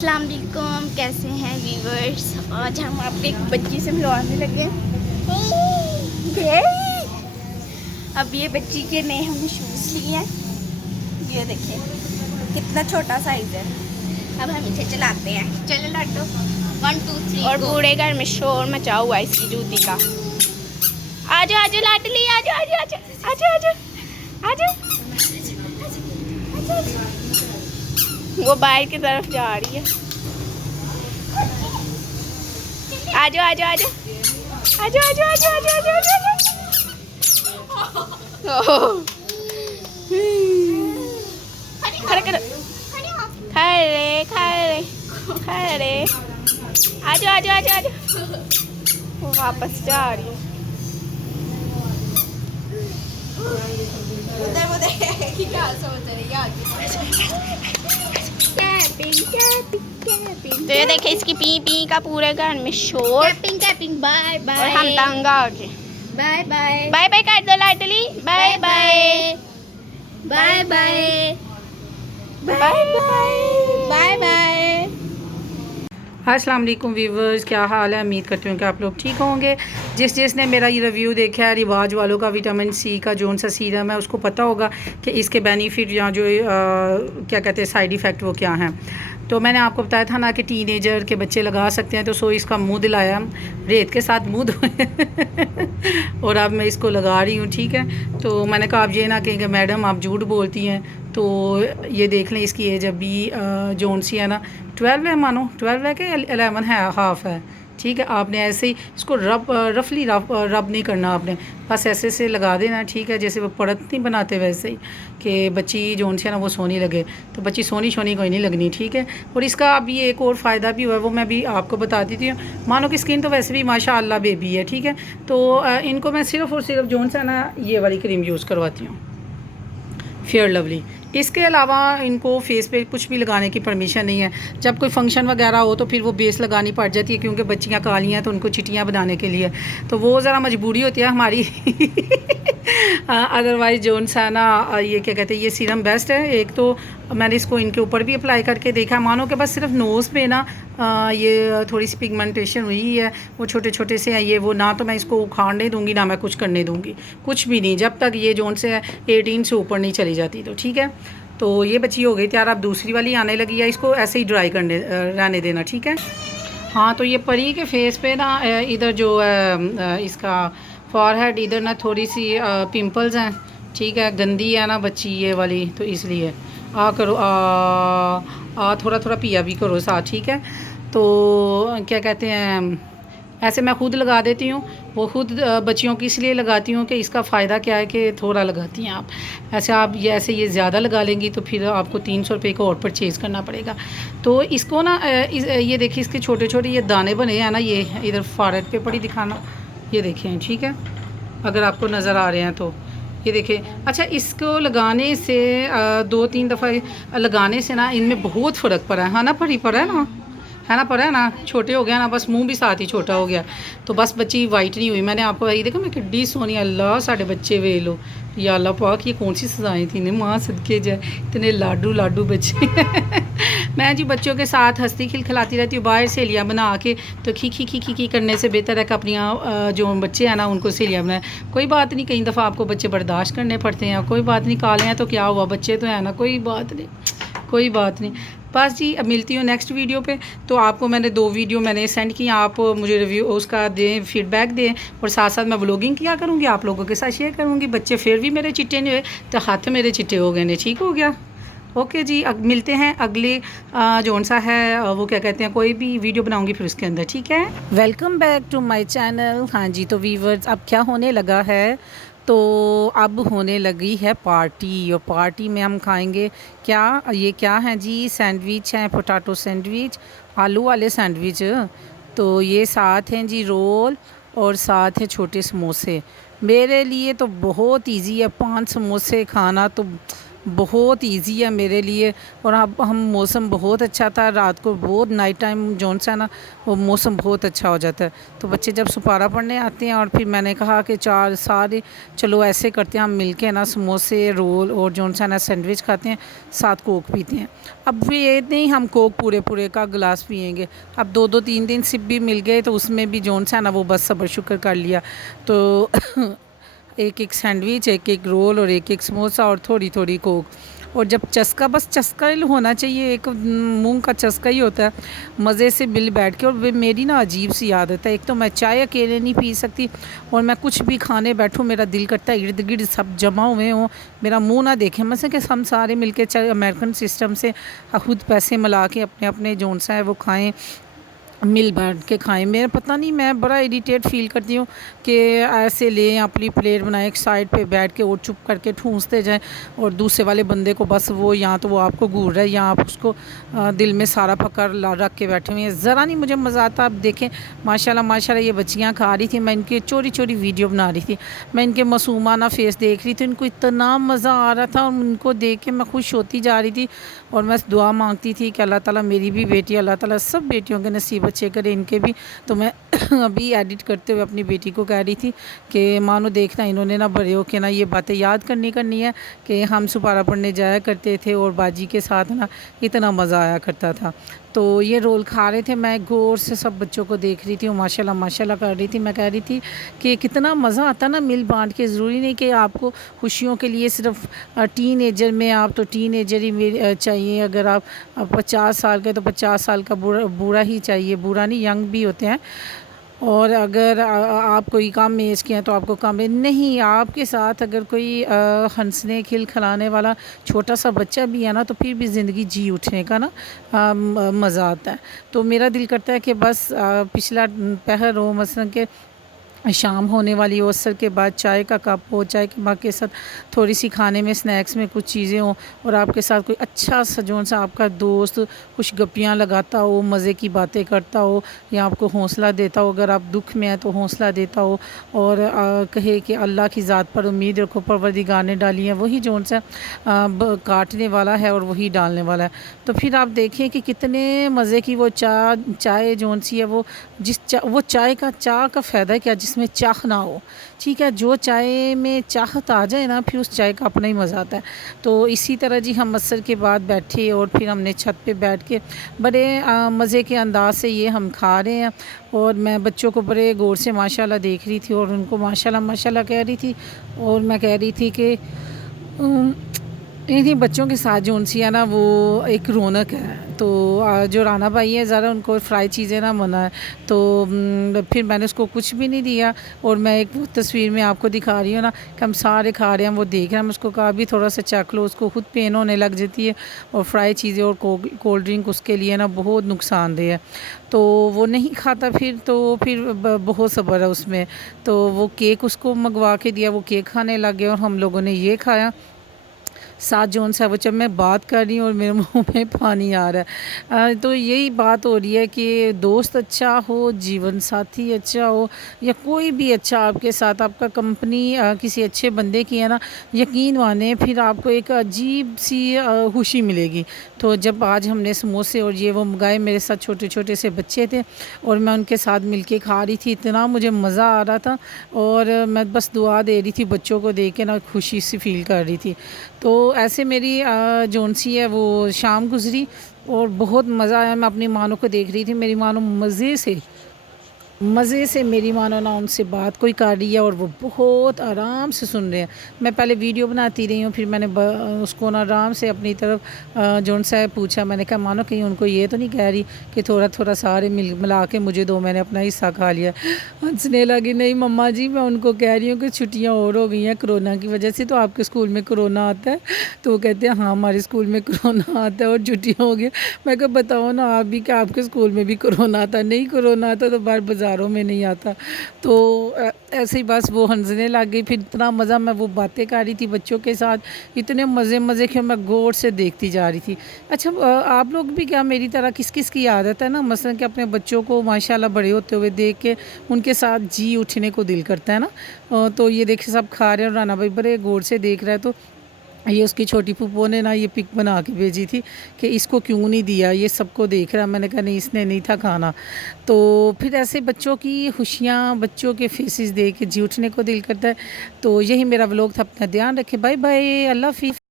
अस्सलाम वालेकुम, कैसे हैं व्यूवर्स। आज हम आपको एक बच्ची से मिलवाने लगे हैं। अब ये बच्ची के नए हमने शूज़ लिए हैं। ये देखिए कितना छोटा साइज है। अब हम इसे चलाते हैं। चलो लाडो 1 2 3 और पूरे घर में शोर मचा हुआ है इसकी जूती का। आजो आजो लाडली, आजो आजो आजो आजो आजो आजो। वो बाहर की तरफ जा रही है। आजो आजो आजो आजो आजो आजो आजो आजो आजो। खड़े करो, खड़े खड़े खड़े। आजो आजो आजो आजो। वो वापस जा रही है। तो ये देखे इसकी पी पी का पूरे घर में शोर। कैपिंग कैपिंग बाय बाय। और हम तंग आ गए। बाय बाय बाय बाय कर दो लाडली। Bye bye bye bye bye bye bye. अस्सलाम वालेकुम व्यूवर्स, क्या हाल है। उम्मीद करती हूँ कि आप लोग ठीक होंगे। जिसने मेरा ये रिव्यू देखा है रिवाज वालों का विटामिन सी का जोन सा सीरम है, उसको पता होगा कि इसके बेनिफिट या जो क्या कहते हैं साइड इफ़ेक्ट वो क्या हैं। तो मैंने आपको बताया था ना कि टीनेजर के बच्चे लगा सकते हैं, तो सो इसका मुंह दिलाया रेत के साथ मुंह धोए और अब मैं इसको लगा रही हूँ। ठीक है, तो मैंने कहा आप ये ना कहेंगे मैडम आप झूठ बोलती हैं। तो ये देख लें इसकी एज अभी जोन सी है ना 12 है, मानो 12 है कि 11 है, हाफ है। ठीक है, आपने ऐसे ही इसको रफली रब नहीं करना, आपने बस ऐसे से लगा देना। ठीक है, जैसे वो परत नहीं बनाते वैसे ही कि बच्ची जोन से ना वो सोनी लगे। तो बच्ची सोनी कोई नहीं लगनी। ठीक है, और इसका अभी एक और फ़ायदा भी हुआ है, वो मैं भी आपको बता देती हूँ। मानो कि स्किन तो वैसे भी माशाअल्लाह बेबी है। ठीक है, तो इनको मैं सिर्फ़ और सिर्फ जोन से ना ये वाली क्रीम यूज़ करवाती हूँ, फेयर लवली। इसके अलावा इनको फेस पे कुछ भी लगाने की परमिशन नहीं है। जब कोई फंक्शन वगैरह हो तो फिर वो बेस लगानी पड़ जाती है, क्योंकि बच्चियाँ काली हैं तो उनको चिटियाँ बनाने के लिए तो वो ज़रा मजबूरी होती है हमारी। अदरवाइज़ जोन सा ना ये क्या कहते हैं ये सीरम बेस्ट है। एक तो मैंने इसको इनके ऊपर भी अप्लाई करके देखा, मानो कि बस सिर्फ नोज़ पे ना ये थोड़ी सी पिगमेंटेशन हुई है, वो छोटे छोटे से हैं ये वो। ना तो मैं इसको उखाड़ने दूंगी ना मैं कुछ करने दूंगी, कुछ भी नहीं, जब तक ये जोन से 18 से ऊपर नहीं चली जाती। तो ठीक है, तो ये बच्ची हो गई तैयार। अब दूसरी वाली आने लगी है, इसको ऐसे ही ड्राई करने रहने देना। ठीक है, हाँ तो ये परी के फेस पे ना इधर जो इसका फॉरहेड इधर ना थोड़ी सी पिंपल्स हैं। ठीक है, गंदी है ना बच्ची ये वाली, तो इसलिए करो थोड़ा थोड़ा पिया भी करो साथ। ठीक है, तो क्या कहते हैं ऐसे मैं खुद लगा देती हूँ। वो खुद बच्चियों की इसलिए लगाती हूँ कि इसका फ़ायदा क्या है कि थोड़ा लगाती हैं आप। ऐसे आप ये ज़्यादा लगा लेंगी तो फिर आपको 300 रुपये का और परचेज़ करना पड़ेगा। तो इसको ना ये देखिए इसके छोटे छोटे ये दाने बने हैं ना, ये इधर फॉरहेड पे पड़ी दिखाना, ये देखें। ठीक है, अगर आपको नज़र आ रहे हैं तो ये देखिए। अच्छा, इसको लगाने से 2-3 दफ़ा लगाने से ना इनमें बहुत फ़र्क पड़ा है ना, पड़ा है ना, छोटे हो गया ना, बस मुंह भी साथ ही छोटा हो गया। तो बस बच्ची वाइट नहीं हुई। मैंने आपको ये देखो मैं किड्डी सोनी, अल्लाह साढ़े बच्चे वे लो या अल्लाह पाक, ये कौन सी सजाएं थी ने माँ सदके जाए, इतने लाडू बच्चे। मैं जी बच्चों के साथ हंसती खिलखिलाती रहती हूँ। बाहर सहेलियाँ बना के तो खी करने से बेहतर है कि अपनी जो बच्चे हैं ना उनको सहेलियाँ बनाए। कोई बात नहीं, कई दफ़ा आपको बच्चे बर्दाश्त करने पड़ते हैं, कोई बात नहीं, काले हैं तो क्या हुआ, बच्चे तो हैं ना, कोई बात नहीं। बस जी, अब मिलती हूँ नेक्स्ट वीडियो पे। तो आपको मैंने 2 वीडियो मैंने सेंड की, आप मुझे रिव्यू उसका दें, फीडबैक दें, और साथ साथ मैं व्लॉगिंग किया करूँगी, आप लोगों के साथ शेयर करूँगी। बच्चे फिर भी मेरे चिट्टे नहीं हुए तो हाथ मेरे चिट्टे हो गए ने, ठीक हो गया। ओके जी, अब मिलते हैं अगले जोन सा है वो क्या कहते हैं, कोई भी वीडियो बनाऊँगी फिर उसके अंदर। ठीक है, welcome back to my channel. हाँ जी, तो व्यूअर्स अब क्या होने लगा है, तो अब होने लगी है पार्टी, और पार्टी में हम खाएंगे क्या, ये क्या है जी, सैंडविच हैं, पोटैटो सैंडविच, आलू वाले सैंडविच। तो ये साथ हैं जी रोल, और साथ है छोटे समोसे। मेरे लिए तो बहुत इजी है 5 समोसे खाना, तो बहुत इजी है मेरे लिए। और अब हम मौसम बहुत अच्छा था, रात को बहुत नाइट टाइम जोन सा ना वो मौसम बहुत अच्छा हो जाता है। तो बच्चे जब सुपारा पढ़ने आते हैं और फिर मैंने कहा कि चार सारे चलो ऐसे करते हैं, हम मिलके ना समोसे रोल और जोन सा ना सैंडविच खाते हैं, साथ कोक पीते हैं। अब भी ये नहीं हम कोक पूरे पूरे का गिलास पियेंगे, अब 2-2 3 सिप भी मिल गए तो उसमें भी जोन सा ना वो बस सब्र शुक्र कर लिया। तो एक एक सैंडविच, एक एक रोल और एक एक समोसा और थोड़ी थोड़ी कोक। और जब चस्का, बस चस्का ही होना चाहिए, एक मूंग का चस्का ही होता है, मज़े से मिल बैठ के। और मेरी ना अजीब सी आदत है, एक तो मैं चाय अकेले नहीं पी सकती, और मैं कुछ भी खाने बैठूँ मेरा दिल करता है इर्द गिर्द सब जमा हुए हों, मेरा मुंह ना देखें। मतलब कि हम सारे मिलके चाहे अमेरिकन सिस्टम से खुद पैसे मिला के अपने अपने जोन सा है वो खाएँ, मिल बैठ के खाएं। मेरा पता नहीं, मैं बड़ा इरिटेट फील करती हूँ कि ऐसे लें अपनी प्लेट बनाएं, एक साइड पे बैठ के और चुप करके ठूंसते जाएं, और दूसरे वाले बंदे को बस वो या तो वो आपको घूर रहा है या आप उसको दिल में सारा पकड़ रख के बैठे हुए हैं। ज़रा नहीं मुझे मज़ा आता। अब देखें माशाल्लाह माशाल्लाह ये बच्चियाँ खा रही थी, मैं इनकी चोरी चोरी वीडियो बना रही थी, मैं इनके मासूमाना फेस देख रही थी, इनको इतना मज़ा आ रहा था और उनको देख के मैं खुश होती जा रही थी। और मैं दुआ मांगती थी कि अल्लाह ताला मेरी भी बेटी, अल्लाह ताला सब बेटियों के नसीब अच्छे करे, इनके भी। तो मैं अभी एडिट करते हुए अपनी बेटी को कह रही थी कि मानो देखना इन्होंने ना बड़े हो के ना ये बातें याद करनी है कि हम सुपारा पढ़ने जाया करते थे और बाजी के साथ ना इतना मज़ा आया करता था। तो ये रोल खा रहे थे, मैं गौर से सब बच्चों को देख रही थी, माशाल्लाह माशाल्लाह कर रही थी। मैं कह रही थी कि कितना मज़ा आता ना मिल बांट के। ज़रूरी नहीं कि आपको खुशियों के लिए सिर्फ टीन एजर में आप तो टीन एजर ही चाहिए, अगर आप 50 साल के तो 50 साल का बूढ़ा ही चाहिए, बूढ़ा नहीं यंग भी होते हैं। और अगर आप कोई कम एज के हैं तो आपको कम एज नहीं, आपके साथ अगर कोई हंसने खिलखिलाने वाला छोटा सा बच्चा भी है ना तो फिर भी ज़िंदगी जी उठने का ना मज़ा आता है। तो मेरा दिल करता है कि बस पिछला पहर हो, मसलन के शाम होने वाली हो, असर के बाद चाय का कप हो, चाय के मग के साथ थोड़ी सी खाने में स्नैक्स में कुछ चीज़ें हों, और आपके साथ कोई अच्छा सा जोन सा आपका दोस्त कुछ गप्पियाँ लगाता हो, मज़े की बातें करता हो, या आपको हौसला देता हो, अगर आप दुख में हैं तो हौसला देता हो, और कहे कि अल्लाह की ज़ात पर उम्मीद रखो, परवरदिगार ने डाली है वही जोन सा काटने वाला है और वही डालने वाला है। तो फिर आप देखें कि कितने मज़े की वो चाय जोन सी है, वो वो चाय का फ़ायदा क्या जिसमें चाह ना हो। ठीक है, जो चाय में चाहत आ जाए ना फिर उस चाय का अपना ही मज़ा आता है। तो इसी तरह जी हम असर के बाद बैठे और फिर हमने छत पे बैठ के बड़े मज़े के अंदाज से ये हम खा रहे हैं। और मैं बच्चों को बड़े गौर से माशाल्लाह देख रही थी और उनको माशाल्लाह माशाल्लाह कह रही थी, और मैं कह रही थी कि इन्हीं बच्चों के साथ जो उनसी है ना वो एक रौनक है। तो जो राना भाई है ज़रा उनको फ्राई चीज़ें ना मना है, तो फिर मैंने उसको कुछ भी नहीं दिया। और मैं एक तस्वीर में आपको दिखा रही हूँ ना कि हम सारे खा रहे हैं, वो देख रहे हैं, मैं उसको कहा भी थोड़ा सा चख लो, उसको खुद पेन होने लग जाती है। और फ्राई चीज़ें और कोल्ड ड्रिंक उसके लिए ना बहुत नुकसानदेह है, तो वो नहीं खाता। फिर बहुत सब्र है उसमें, तो वो केक उसको मंगवा के दिया, वो केक खाने लग गया और हम लोगों ने ये खाया साथ जोन सा। वो जब मैं बात कर रही हूँ और मेरे मुंह में पानी आ रहा है, तो यही बात हो रही है कि दोस्त अच्छा हो, जीवन साथी अच्छा हो, या कोई भी अच्छा आपके साथ, आपका कंपनी किसी अच्छे बंदे की है ना, यकीन माने फिर आपको एक अजीब सी खुशी मिलेगी। तो जब आज हमने समोसे और ये वो मंगाए, मेरे साथ छोटे छोटे से बच्चे थे और मैं उनके साथ मिलके खा रही थी, इतना मुझे मज़ा आ रहा था। और मैं बस दुआ दे रही थी बच्चों को देख के ना, खुशी सी फील कर रही थी। तो ऐसे मेरी जोन सी है वो शाम गुज़री और बहुत मज़ा आया। मैं अपनी मानों को देख रही थी, मेरी मानो मज़े से मेरी मानो ना उनसे बात कोई कर रही है और वो बहुत आराम से सुन रहे हैं। मैं पहले वीडियो बनाती रही हूँ, फिर मैंने उसको ना आराम से अपनी तरफ जोन सा पूछा, मैंने कहा मानो कहीं उनको ये तो नहीं कह रही कि थोड़ा थोड़ा सारे मिला के मुझे दो, मैंने अपना हिस्सा खा लिया। हंसने लगी, नहीं मम्मा जी मैं उनको कह रही हूँ कि छुट्टियाँ और हो गई हैं कोरोना की वजह से, तो आपके स्कूल में कोरोना आता है? तो वो कहते हैं हाँ हमारे स्कूल में कोरोना आता है और छुट्टियाँ हो गई। मैं कहा बताओ ना आप भी, क्या आपके स्कूल में भी कोरोना आता? नहीं कोरोना आता तो बाहर बाज़ारों में नहीं आता। तो ऐसे ही बस वो हंसने लग गई। फिर इतना मज़ा, मैं वो बातें कर रही थी बच्चों के साथ, इतने मज़े के मैं गौर से देखती जा रही थी। अच्छा आप लोग भी क्या मेरी तरह किस किस की आदत है ना, मसलन कि अपने बच्चों को माशाल्लाह बड़े होते हुए देख के उनके साथ जी उठने को दिल करता है ना। तो ये देखिए सब खा रहे हैं और राना भाई बड़े गौर से देख रहा है। तो ये उसकी छोटी फूफो ने ना ये पिक बना के भेजी थी कि इसको क्यों नहीं दिया, ये सबको देख रहा है। मैंने कहा नहीं, इसने नहीं था खाना। तो फिर ऐसे बच्चों की खुशियाँ, बच्चों के फेसेस देख के जी उठने को दिल करता है। तो यही मेरा व्लॉग था। अपना ध्यान रखें। बाय बाय, अल्लाह हाफिज़।